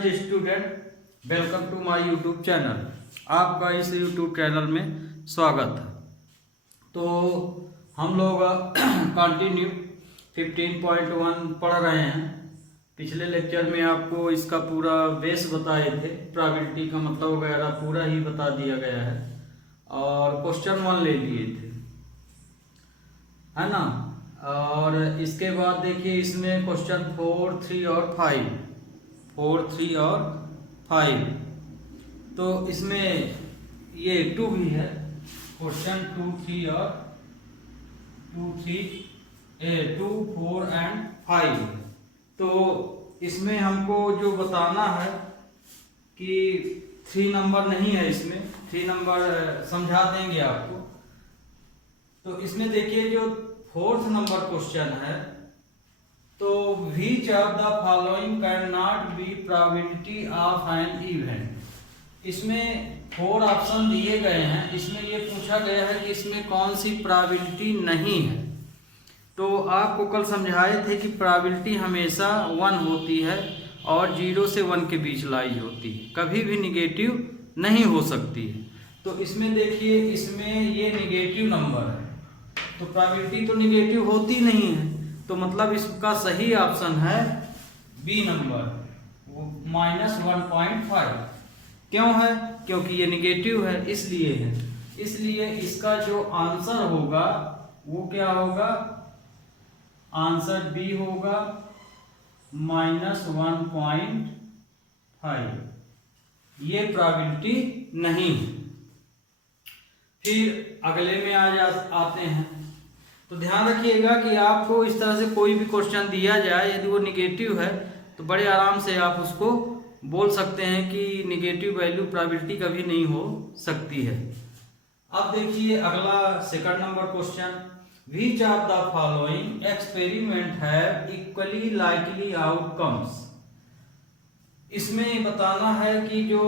Dear student, welcome to my YouTube channel. आपका इस YouTube channel में स्वागत है। तो हम लोग कंटिन्यू 15.1 पढ़ रहे हैं। पिछले लेक्चर में आपको इसका पूरा बेस बताए थे, प्रोबेबिलिटी का मतलब वगैरह पूरा ही बता दिया गया है और क्वेश्चन 1 ले लिए थे, है ना। और इसके बाद देखिए इसमें क्वेश्चन 4, 3 और 5 तो इसमें ये 2 भी है, क्वेश्चन 2, 4 एंड 5। तो इसमें हमको जो बताना है कि 3 नंबर नहीं है, इसमें 3 नंबर समझा देंगे आपको। तो इसमें देखिए जो 4th नंबर क्वेश्चन है, तो which of the following can not be probability of an event. इसमें 4 ऑप्शन दिए गए हैं। इसमें ये पूछा गया है कि इसमें कौन सी प्रोबेबिलिटी नहीं है। तो आपको कल समझाए थे कि प्रोबेबिलिटी हमेशा 1 होती है और 0 से 1 के बीच लाई होती है, कभी भी निगेटिव नहीं हो सकती है। तो इसमें देखिए इसमें ये निगेटिव नंबर है, तो प्रोबेबिलिटी तो निगेटिव होती नहीं है, तो मतलब इसका सही ऑप्शन है बी नंबर, -1.5। क्यों है? क्योंकि ये निगेटिव है, इसलिए है। इसलिए इसका जो आंसर होगा वो क्या होगा? आंसर बी होगा -1.5। ये प्रोबेबिलिटी नहीं है। फिर अगले में आते हैं। तो ध्यान रखिएगा कि आपको इस तरह से कोई भी क्वेश्चन दिया जाए, यदि वो निगेटिव है तो बड़े आराम से आप उसको बोल सकते हैं कि निगेटिव वैल्यू प्रोबेबिलिटी कभी नहीं हो सकती है। अब देखिए अगला second number question, which of the following experiment have equally likely outcomes. इसमें बताना है कि जो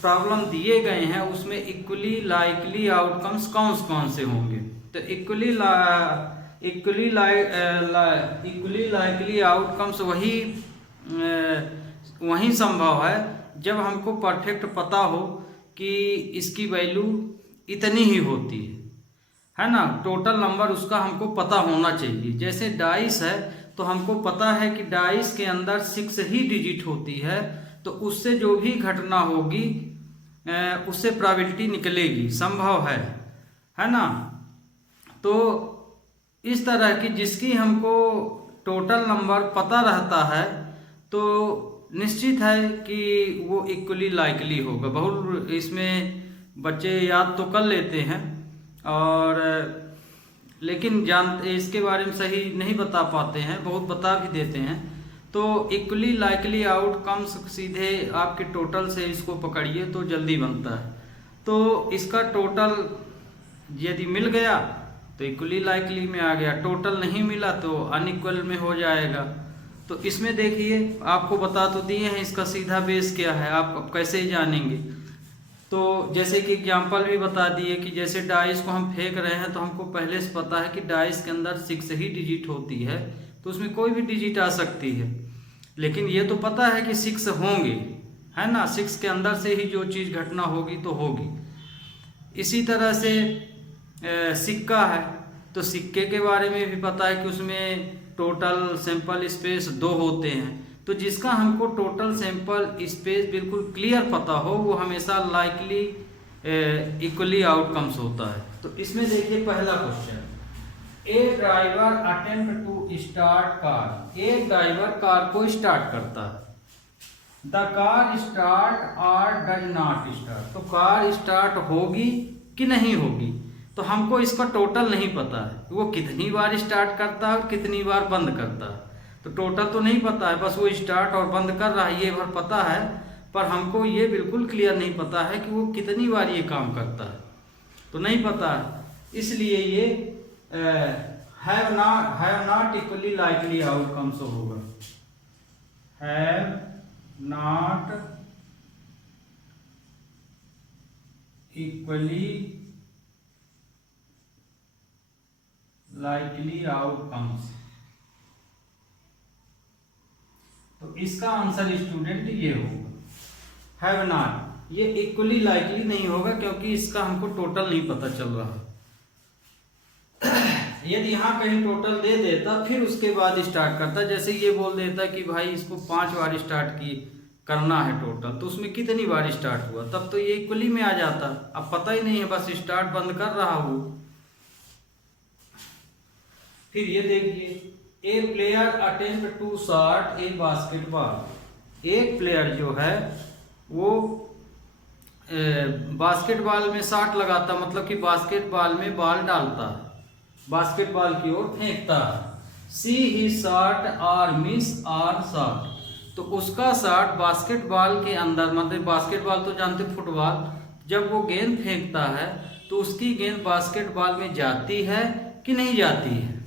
प्रॉब्लम दिए गए हैं उसमें इक्वली लाइकली आउटकम्स कौन से होंगे। तो इक्वली लाइकली आउटकम्स वही संभव है जब हमको परफेक्ट पता हो कि इसकी वैल्यू इतनी ही होती है ना। टोटल नंबर उसका हमको पता होना चाहिए। जैसे डाइस है तो हमको पता है कि डाइस के अंदर 6 ही डिजिट होती है, तो उससे जो भी घटना होगी उससे प्रोबेबिलिटी निकलेगी, संभव है ना। तो इस तरह की जिसकी हमको टोटल नंबर पता रहता है तो निश्चित है कि वो इक्वली लाइकली होगा। बहुत इसमें बच्चे याद तो कर लेते हैं और लेकिन इसके बारे में सही नहीं बता पाते हैं, बहुत बता भी देते हैं। तो इक्वली लाइकली आउटकम्स सीधे आपके टोटल से इसको पकड़िए तो जल्दी बनता है। तो इसका टोटल यदि मिल गया तो इक्वली लाइकली में आ गया, टोटल नहीं मिला तो अनइक्वल में हो जाएगा। तो इसमें देखिए आपको बता तो दिए हैं इसका सीधा बेस क्या है, आप कैसे जानेंगे। तो जैसे कि एग्जांपल भी बता दिए कि जैसे डाइस को हम फेंक रहे हैं तो हमको पहले से पता है कि डाइस के अंदर 6 ही डिजिट होती है, तो उसमें कोई भी डिजिट आ सकती है। लेकिन ये तो पता है कि 6 होंगे, है ना। 6 के अंदर से ही जो चीज़ घटना होगी तो होगी। इसी तरह से सिक्का है तो सिक्के के बारे में भी पता है कि उसमें टोटल सैंपल स्पेस 2 होते हैं। तो जिसका हमको टोटल सैंपल स्पेस बिल्कुल क्लियर पता हो वो हमेशा लाइकली इक्वली आउटकम्स होता है। तो इसमें देखिए पहला question, a driver attempt to start car. एक ड्राइवर कार को स्टार्ट करता है। द कार स्टार्ट और डज नॉट स्टार्ट। तो कार स्टार्ट होगी कि नहीं होगी, तो हमको इसका टोटल नहीं पता है, वो कितनी बार स्टार्ट करता है और कितनी बार बंद करता है। तो टोटल तो नहीं पता है, बस वो स्टार्ट और बंद कर रहा है ये भर पता है, पर हमको ये बिल्कुल क्लियर नहीं पता है कि वो कितनी बार ये काम करता है, तो नहीं पता है। इसलिए ये have not equally likely outcomes होगा, have not equally likely outcomes. तो इसका आंसर स्टूडेंट ये होगा हैव नॉट। ये इक्वली लाइकली नहीं होगा क्योंकि इसका हमको टोटल नहीं पता चल रहा। यदि यहाँ कहीं टोटल दे देता फिर उसके बाद स्टार्ट करता, जैसे ये बोल देता कि भाई इसको 5 बार स्टार्ट की करना है टोटल, तो उसमें कितनी बार स्टार्ट हुआ, तब तो ये इक्वली में आ जाता। अब पता ही नहीं है, बस स्टार्ट बंद कर रहा हूँ। फिर ये देखिए, a player attempt to shot a basketball. एक प्लेयर जो है वो बास्केटबॉल में शॉट लगाता, मतलब कि बास्केटबॉल में बॉल डालता है, बास्केटबॉल की ओर फेंकता है। सी ही शॉट और मिस और शॉट, तो उसका शॉट बास्केटबॉल के अंदर, मतलब बास्केटबॉल तो जानते फुटबॉल, जब वो गेंद फेंकता है तो उसकी गेंद बास्केटबॉल में जाती है कि नहीं जाती है।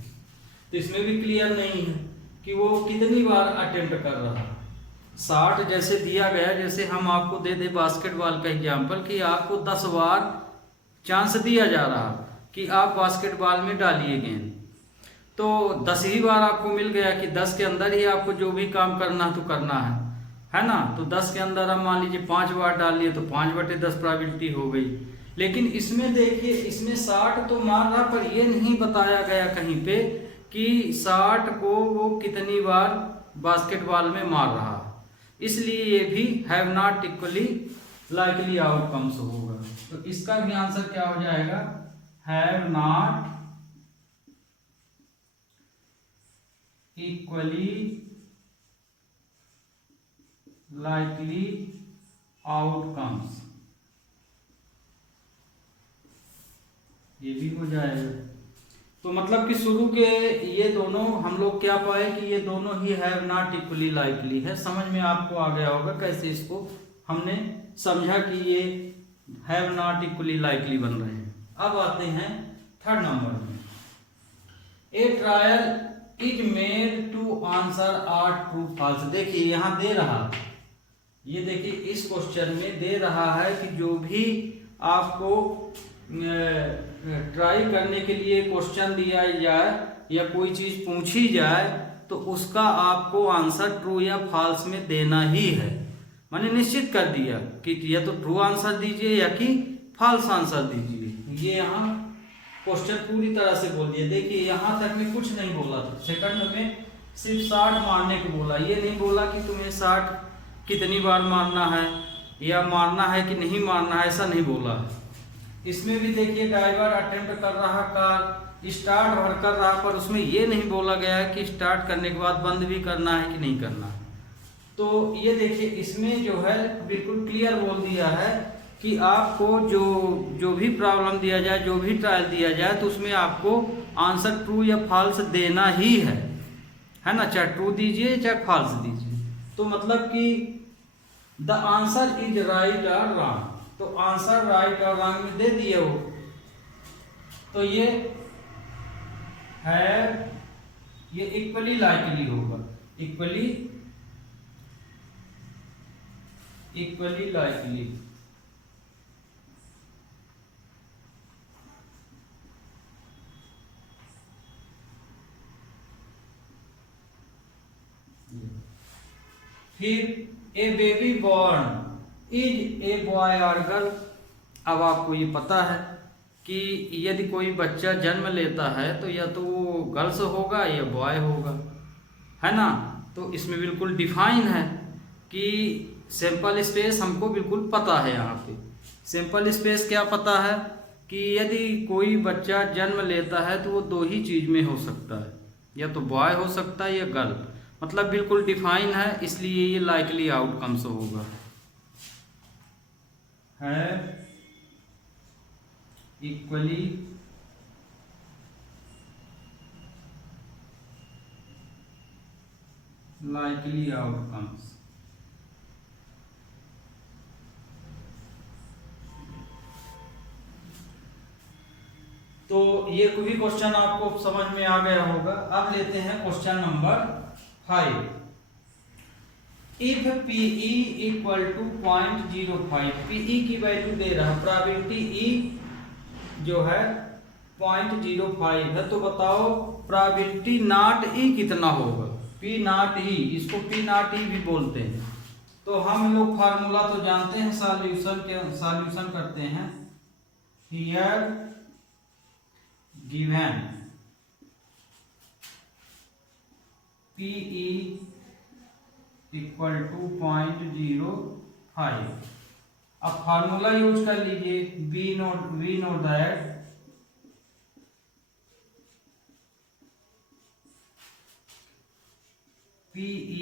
तो इसमें भी क्लियर नहीं है कि वो कितनी बार अटेम्प्ट कर रहा है। शॉट जैसे दिया गया, जैसे हम आपको दे दे बास्केटबॉल का एग्जाम्पल कि आपको 10 बार चांस दिया जा रहा कि आप बास्केटबॉल में डालिए गेंद, तो 10 ही बार आपको मिल गया कि 10 के अंदर ही आपको जो भी काम करना है तो करना है ना। तो 10 के अंदर हम मान लीजिए 5 बार डाल लिए तो 5/10 प्रोबेबिलिटी हो गई। लेकिन इसमें देखिए, इसमें 60 तो मार रहा, पर ये नहीं बताया गया कहीं पे कि 60 को वो कितनी बार बास्केटबॉल में मार रहा, इसलिए ये भी have not equally likely outcomes होगा। तो इसका भी आंसर क्या हो जाएगा, have not equally likely outcomes, ये भी हो जाएगा। तो मतलब कि शुरू के ये दोनों हम लोग क्या पाए कि ये दोनों he have not equally likely है। समझ में आपको आ गया होगा कैसे इसको हमने समझा कि ये हैव नॉट इक्वली लाइकली बन रहे हैं। अब आते हैं 3rd नंबर में, a trial is made to answer or true false. देखिए यहाँ दे रहा, ये देखिए इस क्वेश्चन में दे रहा है कि जो भी आपको ट्राई करने के लिए क्वेश्चन दिया जाए या कोई चीज पूछी जाए तो उसका आपको आंसर ट्रू या फॉल्स में देना ही है। मैंने निश्चित कर दिया कि या तो ट्रू आंसर दीजिए या कि फॉल्स आंसर दीजिए। ये यहाँ क्वेश्चन पूरी तरह से बोल दिया। देखिए यहाँ तक में कुछ नहीं बोला था, सेकंड में सिर्फ 60 मारने को बोला, ये नहीं बोला कि तुम्हें 60 कितनी बार मारना है या मारना है कि नहीं मारना है, ऐसा नहीं बोला है। इसमें भी देखिए ड्राइवर अटेम्प्ट कर रहा कार, स्टार्ट भर कर रहा, पर उसमें ये नहीं बोला गया है कि स्टार्ट करने के बाद बंद भी करना है कि नहीं करना है। तो ये देखिए इसमें जो है बिल्कुल क्लियर बोल दिया है कि आपको जो भी प्रॉब्लम दिया जाए, जो भी ट्रायल दिया जाए, तो उसमें आपको आंसर ट्रू या फॉल्स देना ही है ना, चाहे ट्रू दीजिए चाहे फॉल्स दीजिए। तो मतलब कि द आंसर इज राइट और रॉन्ग, तो आंसर राइट और रॉन्ग में दे दिए वो, तो ये है, ये इक्वली लाइकली होगा, इक्वली लाइकली। फिर a baby born is a boy और गर्ल। अब आपको ये पता है कि यदि कोई बच्चा जन्म लेता है तो या तो वो गर्ल्स होगा या बॉय होगा, है ना। तो इसमें बिल्कुल डिफाइन है कि सैंपल स्पेस हमको बिल्कुल पता है। यहाँ पे सैंपल स्पेस क्या पता है कि यदि कोई बच्चा जन्म लेता है तो वो 2 ही चीज में हो सकता है, या तो बॉय हो सकता है या गर्ल, मतलब बिल्कुल डिफाइन है, इसलिए ये लाइकली आउटकम्स होगा, है इक्वली लाइकली आउटकम्स। तो ये कोई भी क्वेश्चन आपको समझ में आ गया होगा। अब लेते हैं question number 5। If PE equal to 0.05, PE की वैल्यू दे रहा, प्रोबेबिलिटी E जो है 0.05 है, तो बताओ प्रोबेबिलिटी नॉट E कितना होगा। पी नॉट ई, इसको पी नॉट ई भी बोलते हैं। तो हम लोग फार्मूला तो जानते हैं, सॉल्यूशन करते हैं। Here given P E equal to 0.05। अब फार्मूला यूज कर लीजिए, we know that P E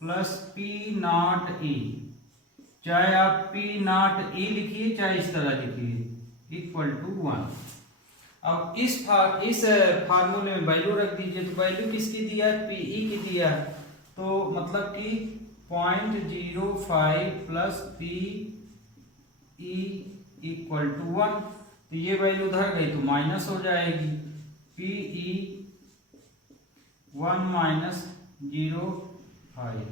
plus P not E, चाहे आप पी नॉट ई लिखिए चाहे इस तरह लिखिए, इक्वल टू 1। अब इस फार्मूले में वैल्यू रख दीजिए। तो वैल्यू किसकी दिया है? पी ई की दिया है। तो मतलब कि 0.05 plus P E equal to 1। तो ये वैल्यू उधर गई तो माइनस हो जाएगी, पी ई 1 माइनस 0.5।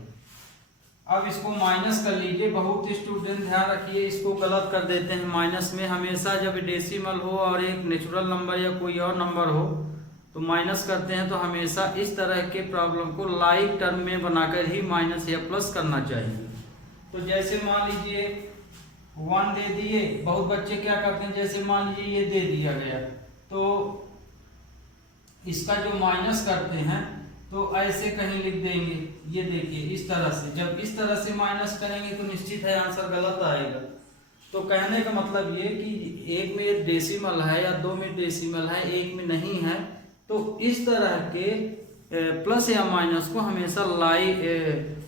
अब इसको माइनस कर लीजिए। बहुत स्टूडेंट ध्यान रखिए, इसको गलत कर देते हैं माइनस में। हमेशा जब डेसिमल हो और एक नेचुरल नंबर या कोई और नंबर हो तो माइनस करते हैं। तो हमेशा इस तरह के प्रॉब्लम को लाइक टर्म में बनाकर ही माइनस या प्लस करना चाहिए। तो जैसे मान लीजिए 1 दे दिए, बहुत बच्चे क्या करते हैं, जैसे मान लीजिए ये दे दिया गया तो इसका जो माइनस करते हैं तो ऐसे कहीं लिख देंगे। ये देखिए इस तरह से, जब इस तरह से माइनस करेंगे तो निश्चित है आंसर गलत आएगा। तो कहने का मतलब ये कि एक में डेसिमल है या 2 में डेसिमल है, एक में नहीं है, तो इस तरह के प्लस या माइनस को हमेशा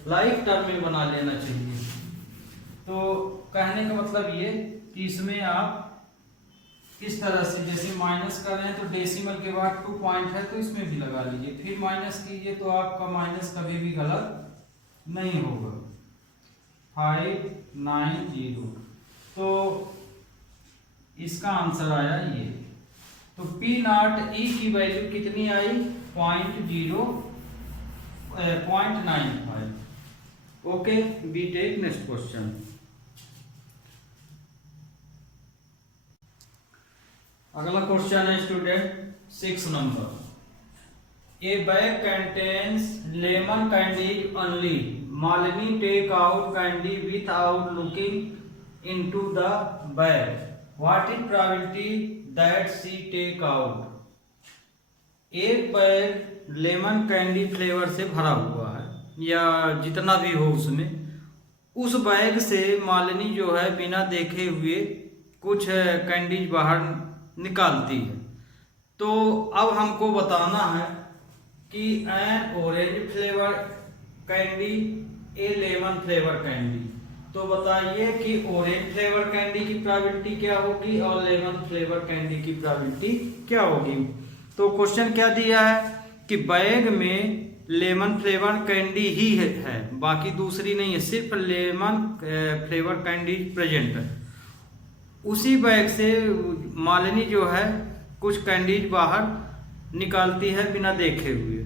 लाइक टर्म में बना लेना चाहिए। तो कहने का मतलब ये कि इसमें आप इस तरह से जैसे माइनस कर रहे हैं तो डेसिमल के बाद 2 पॉइंट है तो इसमें भी लगा लीजिए, फिर माइनस कीजिए तो आपका माइनस कभी भी गलत नहीं होगा। 590, तो इसका आंसर आया ये। तो पी नॉट ई की वैल्यू कितनी आई? 0.95। Okay, we take next question. अगला क्वेश्चन है student 6 number. A bag contains lemon candy only, Malini take out candy without looking into the bag, what is probability that she take out? एक bag lemon candy flavour से भरा हुआ है या जितना भी हो उसमें, उस बैग से मालिनी जो है बिना देखे हुए कुछ कैंडीज बाहर निकालती है। तो अब हमको बताना है कि एन ऑरेंज फ्लेवर कैंडी, ए लेमन फ्लेवर कैंडी। तो बताइए कि ऑरेंज फ्लेवर कैंडी की प्रोबेबिलिटी क्या होगी और लेमन फ्लेवर कैंडी की प्रोबेबिलिटी क्या होगी। तो क्वेश्चन क्या दिया है कि बैग में लेमन फ्लेवर कैंडी ही है, बाकी दूसरी नहीं है, सिर्फ लेमन फ्लेवर कैंडी प्रेजेंट है। उसी बैग से मालिनी जो है कुछ कैंडीज बाहर निकालती है बिना देखे हुए।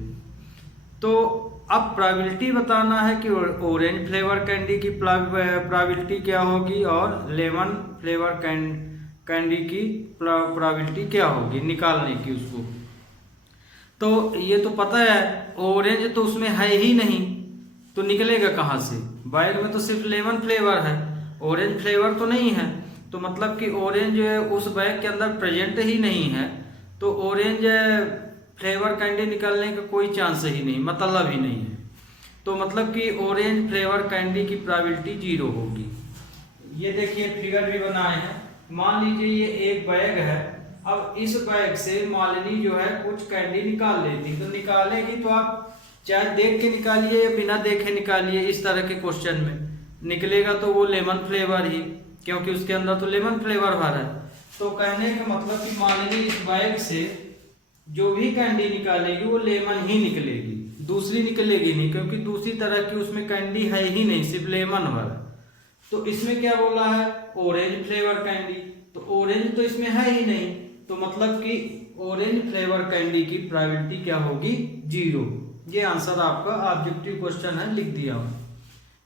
तो अब प्रोबेबिलिटी बताना है कि ऑरेंज फ्लेवर कैंडी की प्रोबेबिलिटी क्या होगी और लेमन फ्लेवर कैंडी की प्रोबेबिलिटी क्या होगी निकालने की उसको। तो ये तो पता है ऑरेंज तो उसमें है ही नहीं, तो निकलेगा कहाँ से? बैग में तो सिर्फ लेमन फ्लेवर है, ऑरेंज फ्लेवर तो नहीं है। तो मतलब कि ऑरेंज उस बैग के अंदर प्रेजेंट ही नहीं है, तो ऑरेंज फ्लेवर कैंडी निकलने का कोई चांस ही नहीं, मतलब ही नहीं है। तो मतलब कि ऑरेंज फ्लेवर कैंडी की प्रोबेबिलिटी 0 होगी। ये देखिए फिगर भी बनाए हैं। मान लीजिए ये एक बैग है, अब इस बैग से मालिनी जो है कुछ कैंडी निकाल लेती, तो निकालेगी तो आप चाहे देख के निकालिए या बिना देखे निकालिए, इस तरह के क्वेश्चन में निकलेगा तो वो लेमन फ्लेवर ही, क्योंकि उसके अंदर तो लेमन फ्लेवर भरा है। तो कहने का मतलब कि मालिनी इस बैग से जो भी कैंडी निकालेगी वो लेमन ही निकलेगी, दूसरी निकलेगी नहीं, क्योंकि दूसरी तरह की उसमें कैंडी है ही नहीं, सिर्फ लेमन भरा। तो इसमें क्या बोला है? ऑरेंज फ्लेवर कैंडी, तो ऑरेंज तो इसमें है ही नहीं, तो मतलब कि ऑरेंज फ्लेवर कैंडी की प्रोबेबिलिटी क्या होगी? 0। ये आंसर आपका ऑब्जेक्टिव क्वेश्चन है, लिख दिया हूं।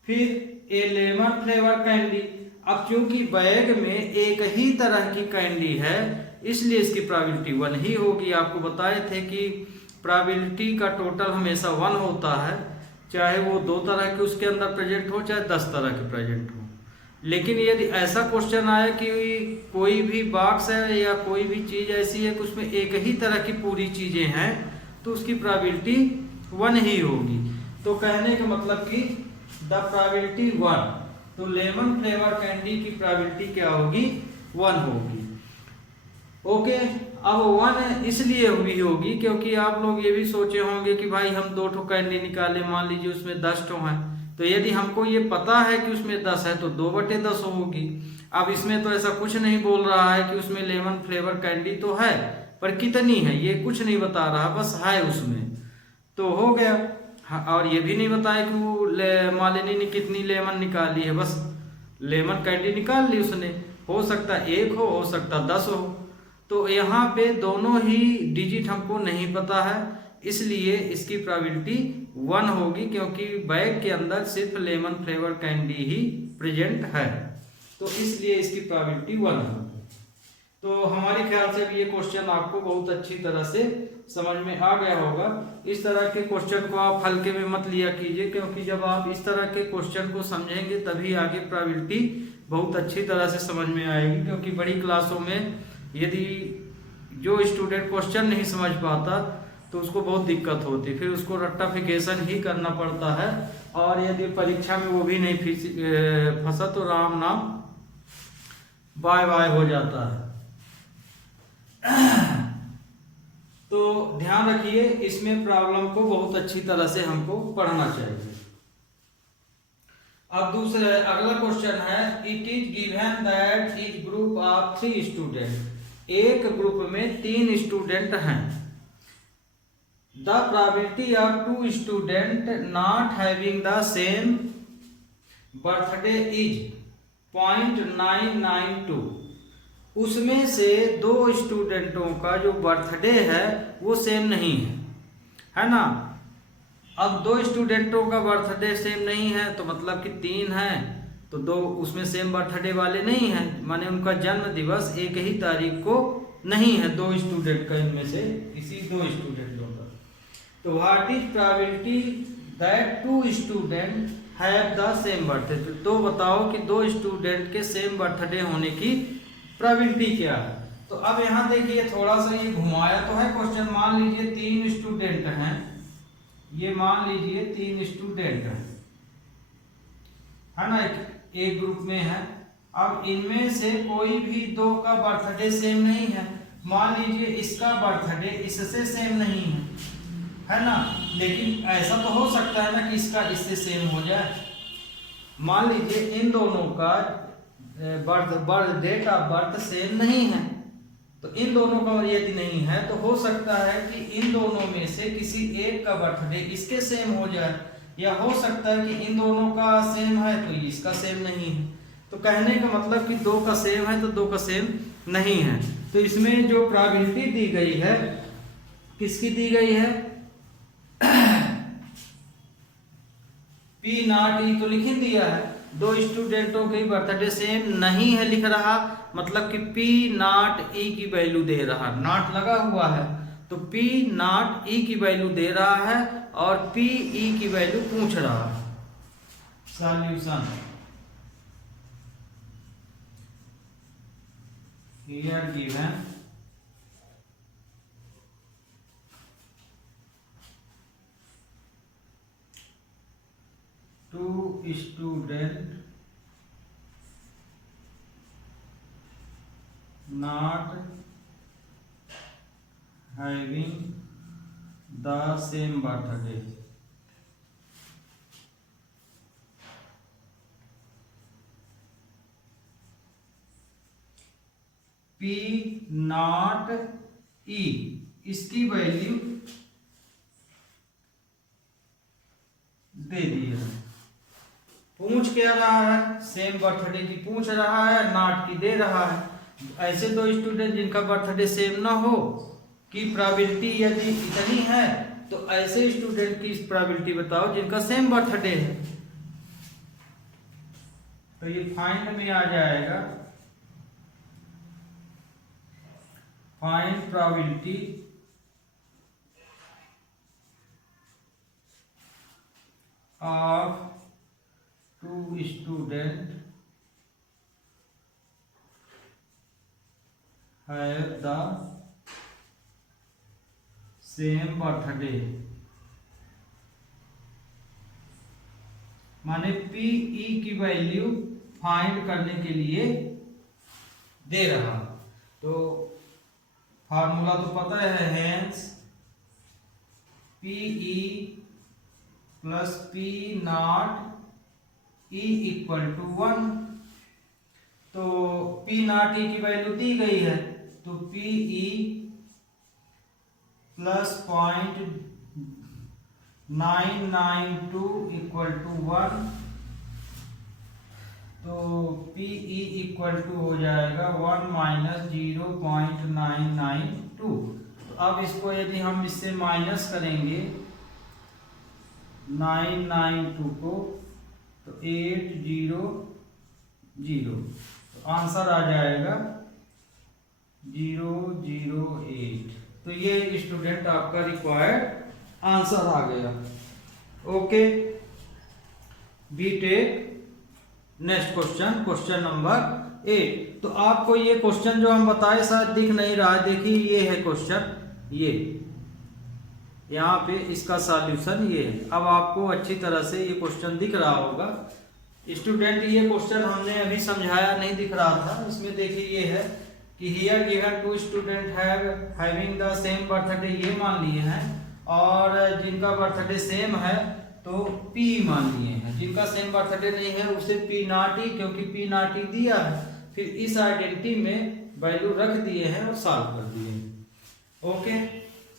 फिर ए लेमन फ्लेवर कैंडी, अब क्योंकि बैग में एक ही तरह की कैंडी है इसलिए इसकी प्रोबेबिलिटी 1 ही होगी। आपको बताए थे कि प्रोबेबिलिटी का टोटल हमेशा 1 होता है, चाहे वो 2 तरह के उसके अंदर प्रेजेंट हो चाहे 10 तरह के प्रेजेंट हो। लेकिन यदि ऐसा क्वेश्चन आए कि कोई भी बॉक्स है या कोई भी चीज़ ऐसी है कि उसमें एक ही तरह की पूरी चीज़ें हैं, तो उसकी प्रोबेबिलिटी 1 ही होगी। तो कहने का मतलब कि द प्रोबेबिलिटी 1, तो लेमन फ्लेवर कैंडी की प्रोबेबिलिटी क्या होगी? 1 होगी। ओके, अब 1 इसलिए भी होगी क्योंकि आप लोग ये भी सोचे होंगे कि भाई हम 2 ठो कैंडी निकाले, मान लीजिए उसमें 10 ठो हैं, तो यदि हमको ये पता है कि उसमें 10 है तो 2/10 होगी। अब इसमें तो ऐसा कुछ नहीं बोल रहा है कि उसमें लेमन फ्लेवर कैंडी तो है, पर कितनी है ये कुछ नहीं बता रहा, बस है उसमें, तो हो गया। हाँ, और ये भी नहीं बताया कि वो मालिनी ने कितनी लेमन निकाली है, बस लेमन कैंडी निकाल ली उसने। हो सकता 1 हो सकता 10 हो। तो यहाँ पे दोनों ही डिजिट हमको नहीं पता है, इसलिए इसकी प्रोबेबिलिटी 1 होगी, क्योंकि बैग के अंदर सिर्फ लेमन फ्लेवर कैंडी ही प्रेजेंट है, तो इसलिए इसकी प्रोबेबिलिटी 1 होगी। तो हमारे ख्याल से भी ये क्वेश्चन आपको बहुत अच्छी तरह से समझ में आ गया होगा। इस तरह के क्वेश्चन को आप हल्के में मत लिया कीजिए, क्योंकि जब आप इस तरह के क्वेश्चन को समझेंगे तभी आगे प्रोबेबिलिटी बहुत अच्छी तरह से समझ में आएगी। क्योंकि बड़ी क्लासों में यदि जो स्टूडेंट क्वेश्चन नहीं समझ पाता तो उसको बहुत दिक्कत होती, फिर उसको रट्टाफिकेशन ही करना पड़ता है, और यदि परीक्षा में वो भी नहीं फंसा तो राम नाम बाय बाय हो जाता है। तो ध्यान रखिए, इसमें प्रॉब्लम को बहुत अच्छी तरह से हमको पढ़ना चाहिए। अब दूसरा अगला क्वेश्चन है, it is given that etch group of 3 student, एक ग्रुप में 3 स्टूडेंट हैं। The probability of 2 student not having the same birthday is 0.992। उसमें से 2 स्टूडेंटों का जो बर्थडे है वो सेम नहीं है ना। अब 2 स्टूडेंटों का बर्थडे सेम नहीं है तो मतलब कि 3 हैं, तो 2 उसमें सेम बर्थडे वाले नहीं हैं, माने उनका जन्म दिवस एक ही तारीख को नहीं है 2 स्टूडेंट का, इनमें से किसी 2 स्टूडेंटों का। तो what is probability that 2 student have the same birthday, तो बताओ कि 2 स्टूडेंट के सेम बर्थडे होने की प्रोबेबिलिटी क्या है। तो अब यहाँ देखिए थोड़ा सा ये घुमाया तो है क्वेश्चन। मान लीजिए 3 स्टूडेंट हैं, ये मान लीजिए 3 स्टूडेंट है ना, एक ग्रुप में है। अब इनमें से कोई भी 2 का बर्थडे सेम नहीं है। मान लीजिए इसका बर्थडे इससे सेम नहीं है ना, लेकिन ऐसा तो हो सकता है ना कि इसका इससे सेम हो जाए। मान लीजिए इन दोनों का डेट ऑफ बर्थ सेम नहीं है, तो इन दोनों का यदि नहीं है तो हो सकता है कि इन दोनों में से किसी एक का बर्थडे इसके सेम हो जाए, या हो सकता है कि इन दोनों का सेम है तो इसका सेम नहीं है। तो कहने का मतलब कि 2 का सेम है तो 2 का सेम नहीं है। तो इसमें जो प्रोबेबिलिटी दी गई है किसकी दी गई है? P नॉट ई तो लिख ही दिया है, 2 स्टूडेंटों के बर्थडे सेम नहीं है लिख रहा, मतलब कि P नॉट ई की वैल्यू दे रहा, नॉट लगा हुआ है तो P नॉट ई की वैल्यू दे रहा है और P ई की वैल्यू पूछ रहा है। Solution here given two student not having the same birthday, P not E इसकी वैल्यू दे दी है। पूछ क्या रहा है? सेम बर्थडे की पूछ रहा है, नॉट की दे रहा है। ऐसे 2 स्टूडेंट जिनका बर्थडे सेम ना हो की प्रोबेबिलिटी यदि इतनी है, तो ऐसे स्टूडेंट की प्रोबेबिलिटी बताओ जिनका सेम बर्थडे है। तो ये फाइंड में आ जाएगा, find probability of two students have the same birthday, माने पीई की वैल्यू फाइंड करने के लिए दे रहा। तो फार्मूला तो पता है, hence PE plus P not E equal to 1। तो पी नॉट ई की वैल्यू दी गई है, तो पीई प्लस 0.992 इक्वल टू 1। तो पीई इक्वल टू हो जाएगा 1 माइनस 0.992। तो अब इसको यदि हम इससे माइनस करेंगे 992 को, तो 800, तो आंसर आ जाएगा 008। तो ये स्टूडेंट आपका रिक्वायर्ड आंसर आ गया। Okay, we take next question, question number 8। तो आपको ये क्वेश्चन जो हम बताए शायद दिख नहीं रहा है, देखिए ये है क्वेश्चन, ये यहाँ पे इसका सॉल्यूशन ये है। अब आपको अच्छी तरह से ये क्वेश्चन दिख रहा होगा स्टूडेंट। ये क्वेश्चन हमने अभी समझाया नहीं दिख रहा था, इसमें देखिए ये है कि here given two student having the same birthday, ये मान लिए हैं, और जिनका बर्थडे सेम है तो P मान लिए हैं, जिनका सेम बर्थडे नहीं है उसे P नॉट ई, क्योंकि P नॉट ई दिया है, फिर इस आइडेंटिटी में वैल्यू रख दिए हैं और सॉल्व कर दिए हैं। ओके,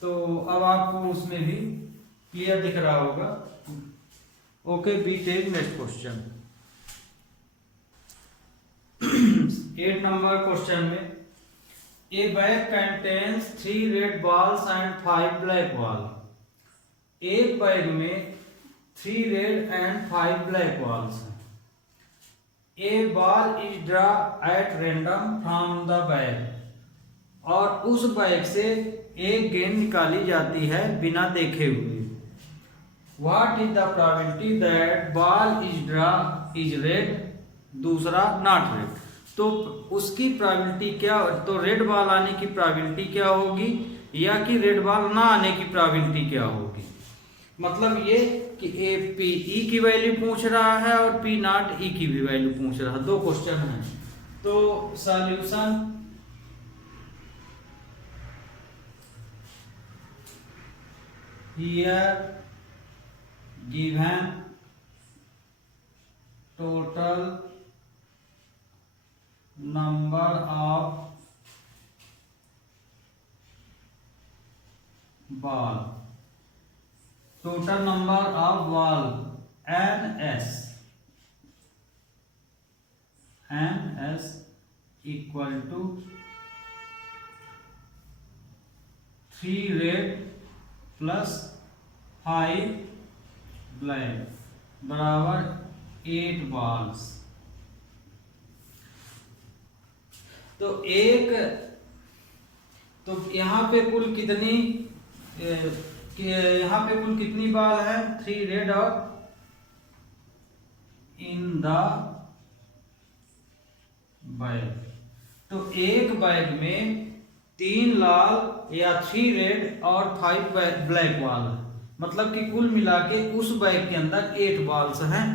तो अब आपको उसमें भी क्लियर दिख रहा होगा। Okay, we take next question. 8 number question में a bag contains 3 red balls and 5 black ball. एक बैग में 3 रेड एंड 5 ब्लैक बॉल्स हैं। A ball is draw at random from the bag, और उस बैग से एक गेंद निकाली जाती है बिना देखे हुए। What is the probability that ball is draw is red, दूसरा नॉट रेड। तो उसकी प्रोबेबिलिटी क्या, तो रेड बॉल आने की प्रोबेबिलिटी क्या होगी, या कि रेड बॉल ना आने की प्रोबेबिलिटी क्या होगी। मतलब ये कि ए पी ई की वैल्यू पूछ रहा है और पी नॉट ई की भी वैल्यू पूछ रहा है, दो क्वेश्चन है। तो solution here given total number of ball, total number of ball NS equal to 3 red plus 5 black बराबर 8 बॉल्स। तो यहाँ पे कुल कितनी, यहाँ पे कुल कितनी बॉल है, 3 रेड और इन द बैग। तो एक बैग में 3 लाल या 3 रेड और 5 ब्लैक बॉल है, मतलब कि कुल मिला के उस बैग के अंदर 8 बॉल्स हैं,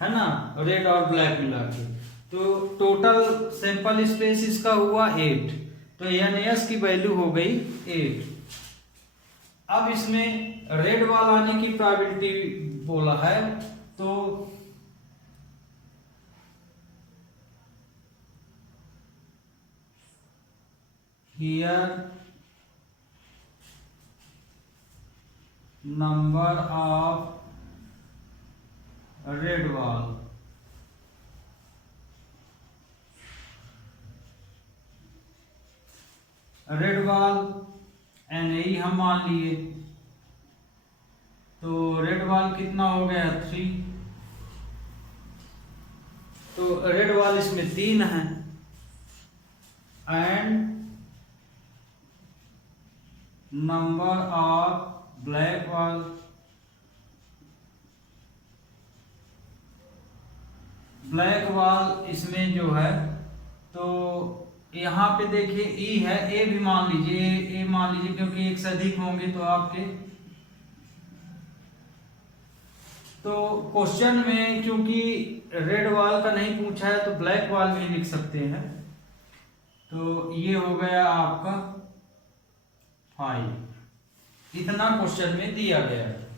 है ना, रेड और ब्लैक मिला के। तो टोटल सैंपल स्पेस इसका हुआ 8, तो NS की वैल्यू हो गई 8। अब इसमें रेड बॉल आने की प्रोबेबिलिटी बोला है, तो here number of red ball NA हम मान लिए, तो रेड बॉल कितना हो गया 3। तो रेड बॉल इसमें 3 है, and number of black ball black wall इसमें जो है, तो यहाँ पे देखिए ई है, ए भी मान लीजिए, ए मान लीजिए, क्योंकि एक से अधिक होंगे तो आपके, तो क्वेश्चन में चूंकि रेड वॉल का नहीं पूछा है तो ब्लैक वॉल भी लिख सकते हैं। तो ये हो गया आपका 5, इतना क्वेश्चन में दिया गया है।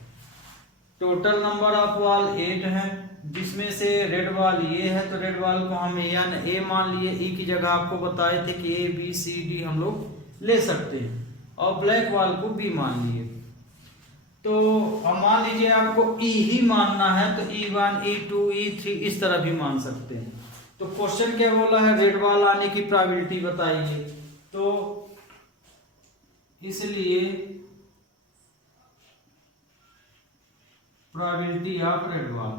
टोटल नंबर ऑफ वॉल 8 है, जिसमें से रेड वॉल ये है, तो रेड वॉल को हम ए मान लिए, ई की जगह आपको बताए थे कि ABCD हम लोग ले सकते हैं, और ब्लैक वॉल को बी मान लिए। तो अब मान लीजिए आपको ई ही मानना है तो E1 E2 E3 इस तरह भी मान सकते हैं। तो क्वेश्चन क्या बोला है, रेड वॉल आने की प्रोबेबिलिटी बताइए। तो इसलिए probability of red wall,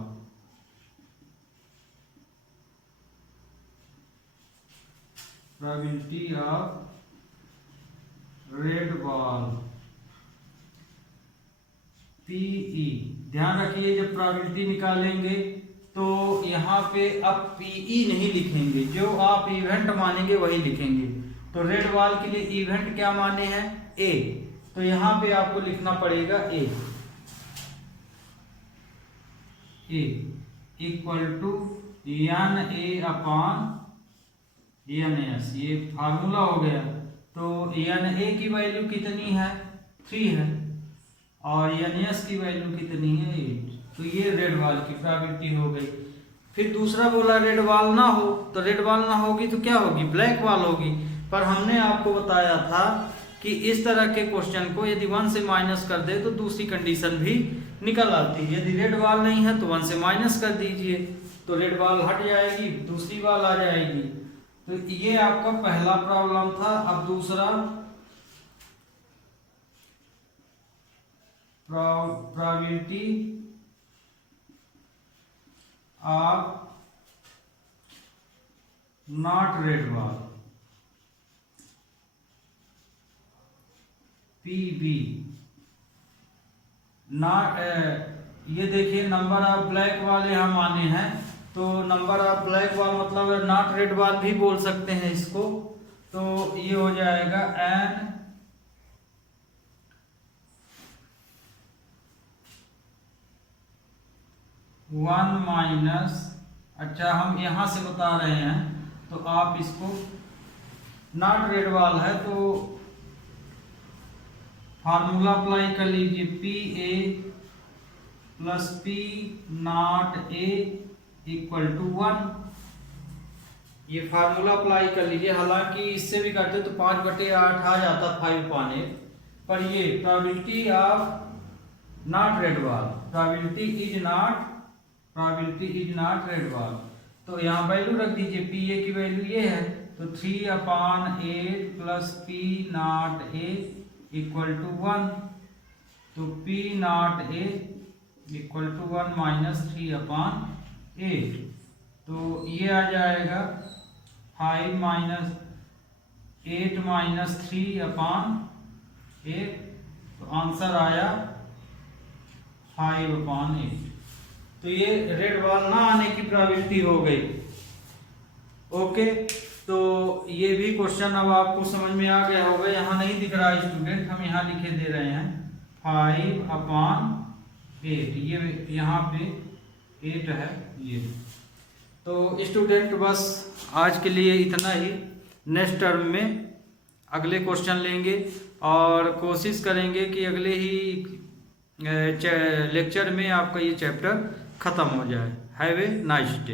probability of red wall PE, ध्यान रखिए जब प्रोबेबिलिटी निकालेंगे तो यहाँ पे अब PE नहीं लिखेंगे, जो आप इवेंट मानेंगे वही लिखेंगे। तो रेड वॉल के लिए इवेंट क्या माने हैं, A, तो यहाँ पे आपको लिखना पड़ेगा A इक्वल टू NA/NS, ये फार्मूला हो गया। तो NA की वैल्यू कितनी है, 3 है, और NS की वैल्यू कितनी है, 8। तो ये रेड वॉल की प्रोबेबिलिटी हो गई। फिर दूसरा बोला रेड वॉल ना हो, तो रेड वॉल ना होगी तो क्या होगी, ब्लैक वॉल होगी। पर हमने आपको बताया था कि इस तरह के क्वेश्चन को यदि 1 से माइनस कर दे तो दूसरी कंडीशन भी निकल आती है। यदि रेड वॉल नहीं है तो 1 से माइनस कर दीजिए, तो रेड वॉल हट जाएगी, दूसरी वॉल आ जाएगी। तो ये आपका पहला प्रॉब्लम था। अब दूसरा probability of not red wall PB, not, ये देखिए नंबर ऑफ ब्लैक वॉल यहाँ माने हैं, तो नंबर ऑफ ब्लैक वॉल मतलब नॉट रेड वॉल भी बोल सकते हैं इसको। तो ये हो जाएगा N1 - अच्छा हम यहाँ से बता रहे हैं तो आप इसको नॉट रेड वॉल है तो फार्मूला अप्लाई कर लीजिए, PA + P0A = 1। ये फार्मूला अप्लाई कर लीजिए। हालांकि इससे भी करते तो 5/8 आ जाता 5/8, पर ये probability of not red wall, probability is not red wall. तो यहाँ वैल्यू रख दीजिए, PA की वैल्यू ये है, तो 3/8 + P0A = 1। तो P0A = 1 - 3/8, तो ये आ जाएगा 5 - 8 - 3/8, तो आंसर आया 5/8। तो ये रेड वॉल ना आने की प्रोबेबिलिटी हो गई। ओके, तो ये भी क्वेश्चन अब आपको समझ में आ गया होगा। यहाँ नहीं दिख रहा है स्टूडेंट, हम यहाँ लिखे दे रहे हैं 5/8, ये यहाँ पे 8 है ये। तो स्टूडेंट बस आज के लिए इतना ही। नेक्स्ट टर्म में अगले क्वेश्चन लेंगे और कोशिश करेंगे कि अगले ही लेक्चर में आपका ये चैप्टर ख़त्म हो जाए। Have a nice day.